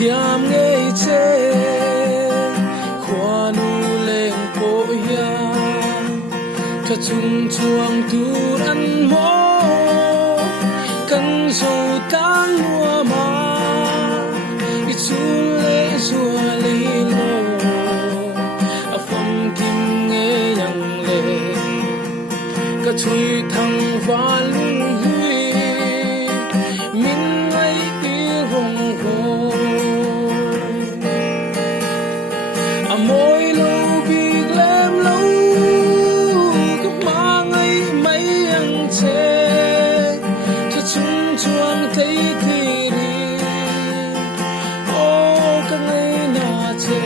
thiam nghe chê khoa nu lên bộ ya cho chung chuang tu ăn mô căn dầu tan mùa mà ít chung lệ rùa lì lô à phẩm kim nghe yang lệ cả chui thăng và lung huy min ngay tiếng hồng hồn à môi lâu bị lem lâu cứ mang ngay mấy ăn chê cho chúng chuang thấy thì đi ô cả ngày na chê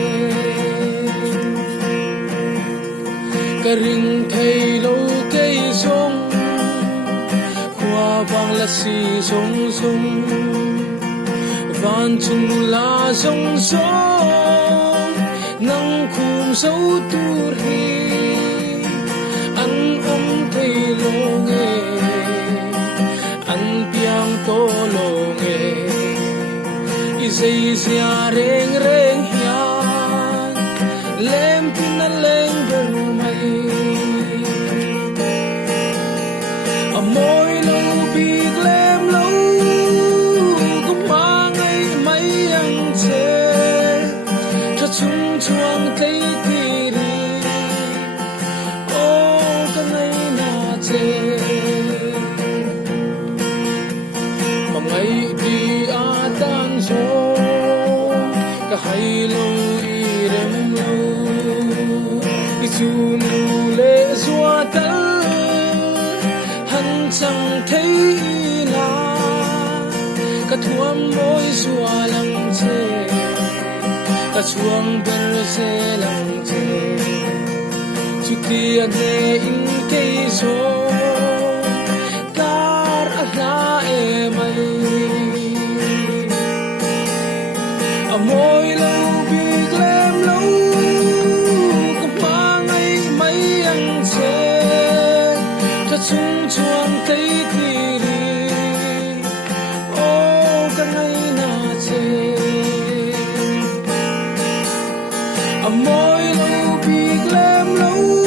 cả rình thấy lâu cây rong qua vang là xì rong rong van chung la rong rong nang khung sâu tu ri an thấy long e an piang to long e i sei sia reng reng hian lem pin a leng ber mai a moi lo bi lem lo cũng mang ngay mấy ăn chê cho chúng chuang thấy thì đi ô cả ngày na chê mà ngày đi a tan gió cả hai lâu y rem lâu y chu nu lệ xóa tơ hắn chẳng thấy là cả thuam môi xóa lăng chê cả chuang bờ xe lăng chê chút tia nghe in cây gió car la em ai à môi lâu bị lem lâu cũng mang ngay mấy ăn chê cho chúng chuang thấy thì đi ô cả ngày na chê a môi lâu bị lem lâu